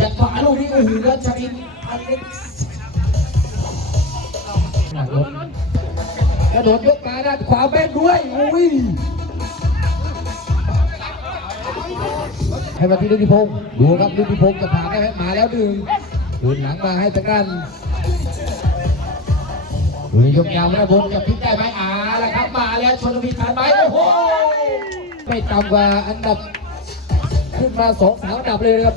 จากขวาลูกนี้โอ้โหรัชรินทร์อเล็กหนักล้มกระโดดยกมาด้านขวาแม่นด้วยอุ้ยให้มาที่ลุติพงศ์ดูครับลุติพงศ์จะผ่านได้ไหมมาแล้วหนึ่งคืนหลังมาให้ตะกันดูยกยาวมาบนจะพลิกได้ไหมอ่าแล้วครับมาแล้วชนพิธานไหมโอ้โหไม่ต่ำกว่าอันดับ ขึ้นมาสองสามอันดับเลยนะครับ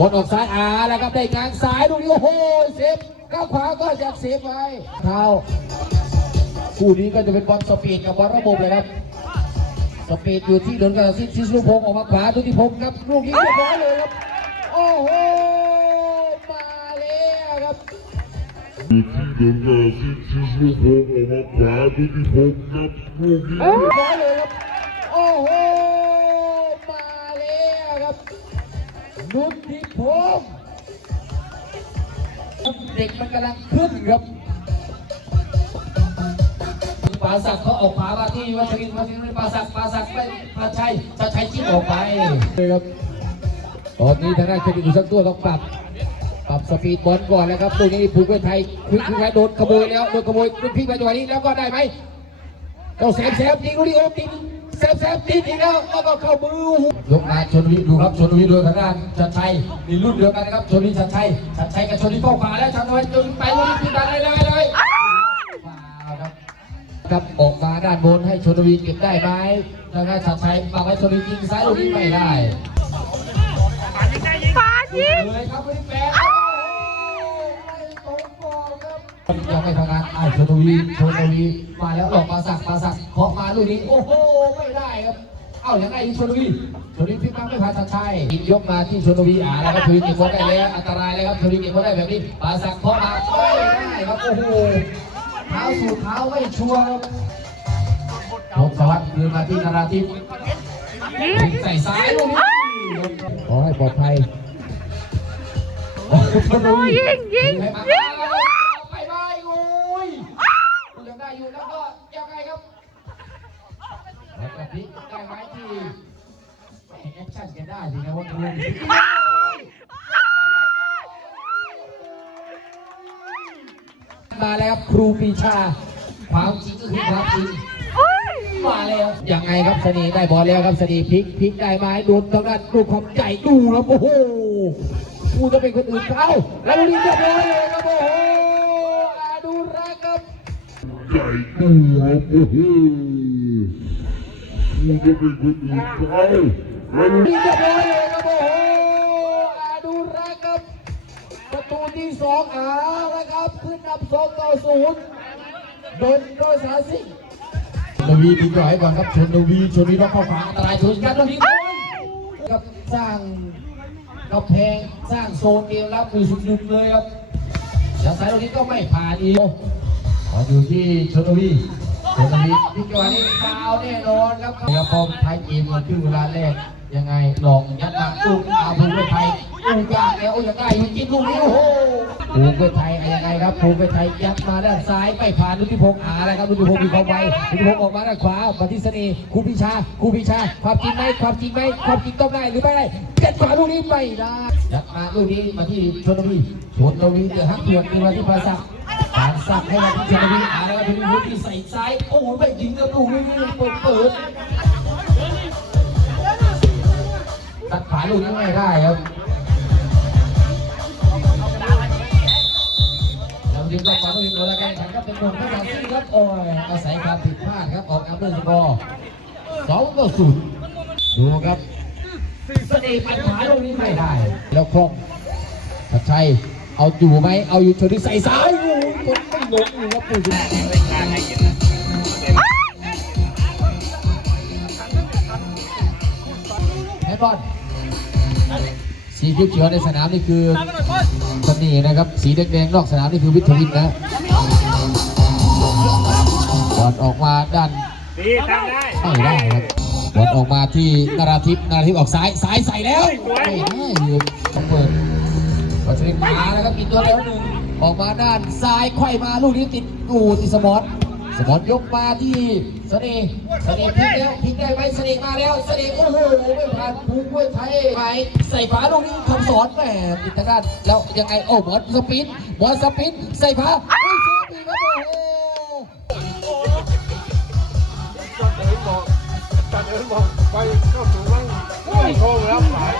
บอลออกซ้ายอาแล้วครับได้กลางซ้ายลูกนี้โอ้โหเซฟก้าวขวาก็จะเซฟไว้เท้าคู่นี้ก็จะเป็นบอลสปีดกับบอลระบบเลยครับสปีดอยู่ที่โดนกระสินซิสลูกพงออกมาขวาทุติพงครับลูกนี้เรียบร้อยเลยครับโอ้โหมาแล้วครับอยู่ที่เดินมาซิซิสลูกโป่งออกมาขวาทุติพงศ์นับลูกนี้เรียบร้อยเลยครับ นุติพงศ์เด็กมันกำลังขึ้นครับปาสักเขาออกขวามาที่วัชรินวัชรินปาสักปาสักไปปาชัยชาชัยจิ้มออกไปเลยครับตอนนี้ทางด้านเครดิตอยู่สักตัวต้องปรับปรับสปีดบอลก่อนแล้วครับตัวนี้ผูกไว้ไทยควิกควิกไว้โดนขโมยแล้วโดนขโมยลูกพี่ไปจังหวะนี้แล้วก็ได้ไหมเจ้าแซมแซมยิงลูกนี้โอ้ติด แซมแซมติดอีกแล้วแล้วก็เข้ามือยกมาชนวิทย์ดูครับชนวิทย์โดยทางด้านชัดชัยนี่รุ่นเดียวกันนะครับชนวิทย์ชัดชัยชัดชัยกับชนวิทย์เข้าขวาแล้วชัดชัยจนไปลูกนี้ขึ้นดันเลยเลยเลยฟาวครับครับออกมาด้านบนให้ชนวิทย์เก็บได้ไหมทางด้านชัดชัยฝากไว้ชนวิทย์ยิงซ้ายลูกนี้ไม่ได้ปายิงเลยครับวันนี้แปะ ยังไม่ทำงานอ้าวชนวีโชนวีมาแล้วหลอกปาสักปาสักเคาะมาลูกนี้โอ้โหไม่ได้ครับเอ้ายังไงชนวีชนวีพลิกมาไม่ผ่านชัดชัยยกมาที่ชนวีอ่าแล้วก็ชนวีเก็บบอลได้แล้วอันตรายเลยครับชนวีเก็บบอลได้แบบนี้ปาสักเคาะมาไม่ได้ครับโอ้โหเท้าสู่เท้าไม่ชัวร์ครับทศวรรษคืนมาที่นาราธิปใส่ซ้ายลูกนี้ขอให้ปลอดภัยโอ้ยยิงยิงยิง แล้วก็พลิกได้ไหมที่แอคชั่นกันได้สินะว่าเรื่องมาแล้วครับครูปีชาความจริงก็คือความจริงมาแล้วยังไงครับสนีได้บอลแล้วครับสนีพลิกพลิกได้ไหมโดนทางด้านลูกความใจดูครับโอ้โหกูจะเป็นคนอื่นเขาแล้วลูกนี้เรียบอยเลยครับโอ้โหอาดูรักครับใหญ่ดูครับโอ้โห กูจะเป็นคนอื่นเขาแล้วนี่เรียบร้อยเลยครับโอ้โหอาดูรักครับ ประตูที่สองอาแล้วครับ ขึ้นนำสองต่อศูนย์โดนโดยสาสิชนวีดีก่อนก่อนครับชนวีชนวีต้องเข้าขวาอันตรายชนกันตรงนี้กับสร้างกำแพงสร้างโซนเกมรับมือสุดๆเลยครับจากสายตรงนี้ก็ไม่ผ่านอีกขออยู่ที่ชนวี ชนวีที่จังหวะนี้ฟาวแน่นอนครับครับพอท้ายเกมมาครึ่งเวลาแรกยังไงหลอกยัดมาลูกอาภูมิไทยลูกยากแล้วยังได้อยู่จิ้มลูกนี้โอ้โหภูมิไทยยังไงครับภูมิไทยยัดมาด้านซ้ายไม่ผ่านลุติพงษ์อาแล้วครับลุติพงษ์มีความไวลุติพงษ์ออกมาด้านขวามาที่เสน่ห์ครูพิชาครูพิชา ความจริงไหมความจริงไหมความจริงต้องได้หรือไม่ได้เจ็ดขวาลูกนี้ไม่ได้ยัดมาลูกนี้มาที่ชนวีชนวีเดือดฮักเดือดมีมาที่ภาษา สักให้มาที่ชนวีอาแล้วก็เป็นลูกที่ใส่ซ้ายโอ้โหไม่ยิงกับลูกนี้เปิดเปิดตัดขาลูกนี้ไม่ได้ครับแล้วยิงก็มาลูกนี้โดนล้วกันขันก็เป็นคนที่ทำซิ่งครับโอ้ยอาศัยความผิดพลาดครับออกอัพเดอร์สกอร์สองต่อศูนย์ดูครับเสน่ห์ปัญหาตรงนี้ไม่ได้ แล้วคล่องชัดชัยเอาอยู่ไหมเอาอยู่ชนที่ใส่ซ้าย โอ้โหคนไม่ลงอยู่ครับผู้ชมแพ้บอลสีเขียวๆในสนามนี่คือเสน่ห์นะครับ สีแดงๆนอกสนามนี่คือวิทวินนะบอลออกมาด้านดีทำได้ไม่ได้ครับบอลออกมาที่นาราทิพย์นาราทิพย์ออกซ้ายซ้ายใส่แล้วไม่ได้อยู่ต้องเปิดก็จะเล่นมาแล้วครับกินตัวเดียวหนึ่ง ออกมาด้านซ้ายไขว้มาลูกนี้ติดอูติดสมอตสสมอนยกมาที่เสน่ห์เสน่ห์พลิกแล้วพลิกได้ไหมเสน่ห์มาแล้วเสน่ห์โอ้โหไม่ผ่านภูกล้วยไทยไปใส่ฝาลูกนี้คำสอนแหมติดทางด้านแล้วยังไงโอ้บอลสปินบอลสปินใส่ฝาโอ้ยเสียปีครับโอ้โหจัดเอิญบอกจัดเอิญบอกไปเข้าสู่มั่งโทรแล้วสาย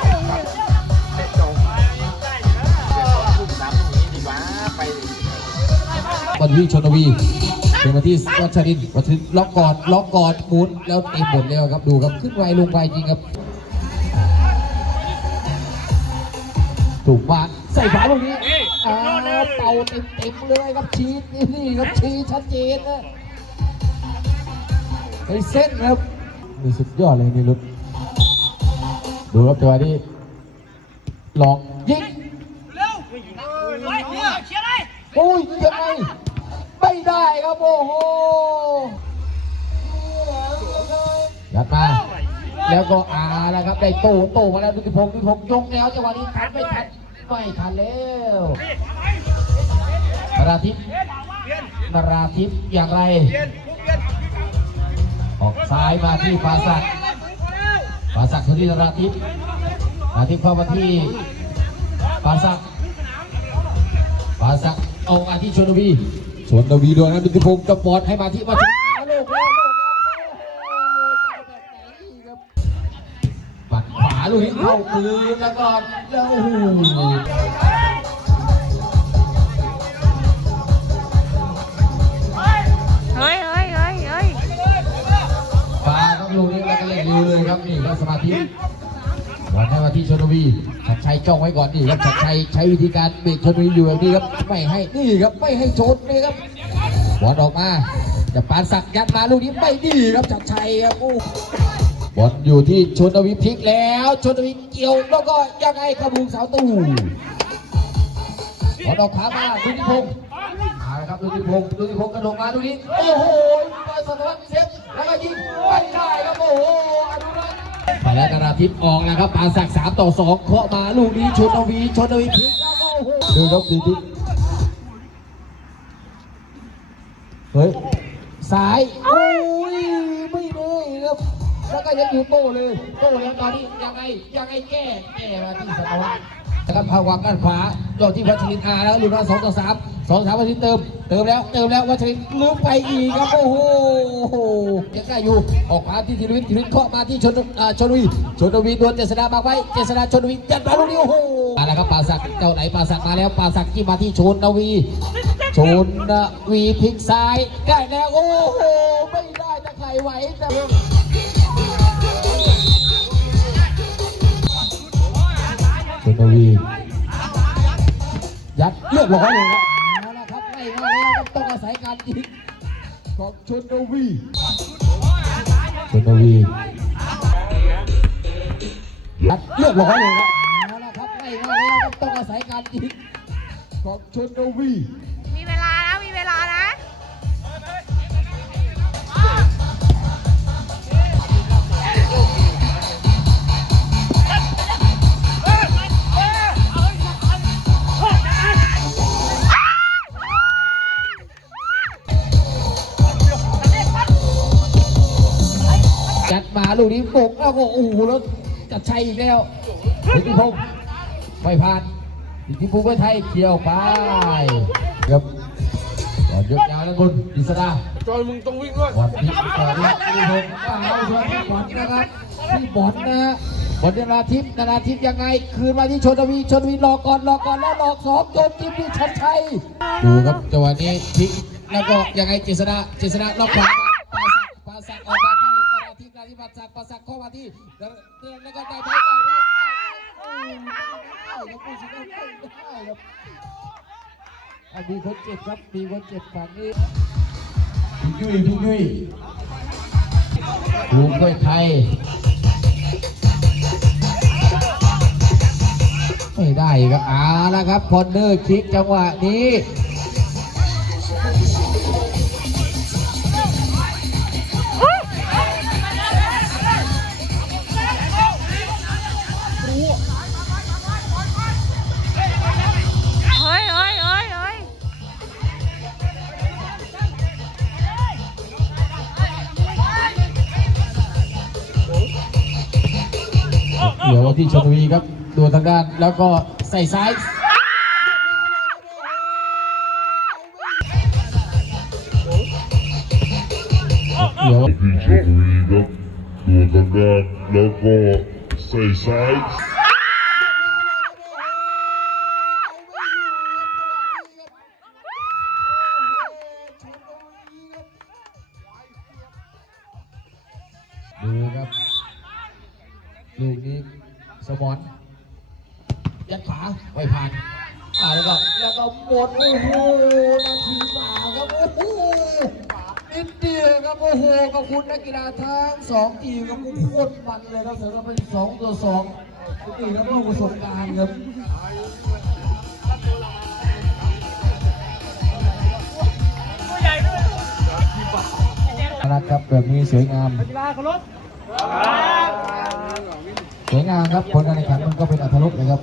บอลวิ่ชนวีเป็นมาที่วัชรินวัชรินล็อกก่อนล็อกก่อนหมุนแล้วเต็มหมดแล้วครับดูครับขึ้นไวลงไวจริงครับถูกมากใส่ฝาตรงนี้อ่าเป่าเต็มเต็มเลยครับชีสนี่นี่ครับชีชัดเจนนะไปเส้นครับนี่สุดยอดเลยนี่ลุดดูครับจังหวะนี้หลอกยิงเร็วโอ้ยยังไง ไม่ได้ครับโอ้โหยัดมาแล้วก็อาแล้วครับได้โต้โต้มาแล้วดุติพงศ์ดุติพงศ์ยกแล้วจังหวะนี้ทันไม่ทันไม่ทันแล้วนราธิปนราธิปอย่างไรออกซ้ายมาที่ปราสักปราสักที่นราธิปนราธิปเข้ามาที่ปราสักปราสักเอามาที่ชน วีชนวีโดนนะดุติพงศ์จะบอลให้มาที่มาที่อาโลกแล้วโลกแล้วโอ้โหจะแบบไหนครับปัดขวาลูกนี้เข้าปืนแล้วก็แล้วโอ้โหเฮ้ยเฮ้ยเฮ้ยเฮ้ยปาครับลูกนี้แล้วก็เล่นเร็วเลยครับนี่ครับสมาธิบอลให้มาที่ชนวีชัดชัย จ้องไว้ก่อนนี่ครับชัดชัยใช้วิธีการเบรกชนวีอยู่แบบนี้ครับไม่ให้นี่ครับไม่ให้ชนเลยครับบอลออกมาจะปานสักยัดมาลูกนี้ไม่ดีครับชัดชัยครับโอ้บอลอยู่ที่ชนวีพลิกแล้วชนวีเกี่ยวแล้วก็ยังไงกระบุงเสาตู้บอลออกขามาดุติพงศ์มาแล้วครับดุติพงศ์ดุติพงศ์กระโดดมาลูกนี้โอ้โหบอลสะท้อนเซฟแล้วก็ยิงไม่ได้ครับโอ้โหอนุรักษ์ไป แล้วนาราทิพย์ออกนะครับปาสักสามต่อสองเคาะมาลูกนี้ชนวีชนวีพลิกแล้วโอ้โหดูครับดูทิพย์เฮ้ยสายโอ้ยไม่ได้ครับแล้วก็ยังอยู่โต้เลยโต้แล้วตอนนี้ยังไงยังไงแก้แก้มาที่สตาร์ นนะครับพาวางด้านขวาโดนที่วัชรินทร์อาแล้วหลุดมาสองต่อสามสองสามวัชรินทร์เติมเติมแล้วเติมแล้ววัชรินทร์ลืมไปอีกครับโอ้โหยังได้อยู่ออกขวาที่ธีรวิทย์ธีรวิทย์เคาะมาที่ชนอ่าชนวีชนวีโดนเจษดามาไว้เจษดาชนวีจัดมาลูกนี้โอ้โหมาแล้วครับปาสักเจ้าไหนปาสักมาแล้วปาสักที่มาที่ชนวีชนวีพลิกซ้ายได้แล้วโอ้โหไม่ได้ตะไคร่ไหวแต่ วี ยัดเรียบร้อยเลยครับเอาละครับไล่มาแล้วครับต้องอาศัยการยิงของชนวีชนวียัดเรียบร้อยเลยครับเอาละครับไล่มาแล้วครับต้องอาศัยการยิงของชนวี มีเวลานะมีเวลานะ จัดมาลูกนี้บุกแล้วก็โอ้โหแล้วจัดชัยอีกแล้วสิทธิพงศ์ไม่ผ่านสิทธิพงศ์ไว้ไทยเขี่ยวไปครับก่อนยกยาวแล้วคุณดิษดาจอยมึงต้องวิ่งด้วยบอลที่ก่อนรับสิทธิพงศ์ว้าวสวยที่บอลนะครับที่บอลนะฮะบอลนาทิพย์นาทิพย์ยังไง คืนมาที่ชนวีชนวีรอก่อนรอก่อนแล้วหลอกสองโจมจิ้มที่ชัดชัยดูครับจังหวะนี้พลิกแล้วก็ยังไงเจษดาเจษดาล็อกขวาปาสักปาสักออกมาที่นา ทิพย์นาทิพย์ปาสักปาสักเข้ามาที่แล้วแล้วก็ได้ไปได้ไปโอ้ยไม่ได้ครับผู้ชนะได้ได้ครับมีคนเจ็บครับ มีคนเจ็บฝั่งนี้พี่ยุ้ยพี่ยุ้ยลูกกล้วยไทยไม่ได้ครับเอาละครับคอนเนอร์คิกจังหวะนี้ ที่ชลบุรีครับดูทางด้านแล้วก็ใส่ซ้ายเดี๋ยวที่ชลบุรีครับตัวทางด้านแล้วก็ใส่ซ้ายดูครับลูกนี้ สมอนยัดขาไว้ผ่าน อ่าแล้วก็แล้วก็หมดโอ้โหนาทีสามครับโอ้โหนิดเดียวครับโอ้โหขอบคุณนักกีฬาทั้งสองทีมครับโอ้โหโคตรมันเลยครับเสือเราเป็นสองต่อสองนี่ครับลูกประสบการณ์ครับนะครับแบบนี้สวยงาม สวยงามครับผลการแข่งขันมันก็เป็นอัธรสเลยครับ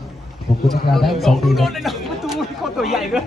ขอบคุณนักกีฬาทั้งสองทีมครับประตูเขาตัวใหญ่ด้วย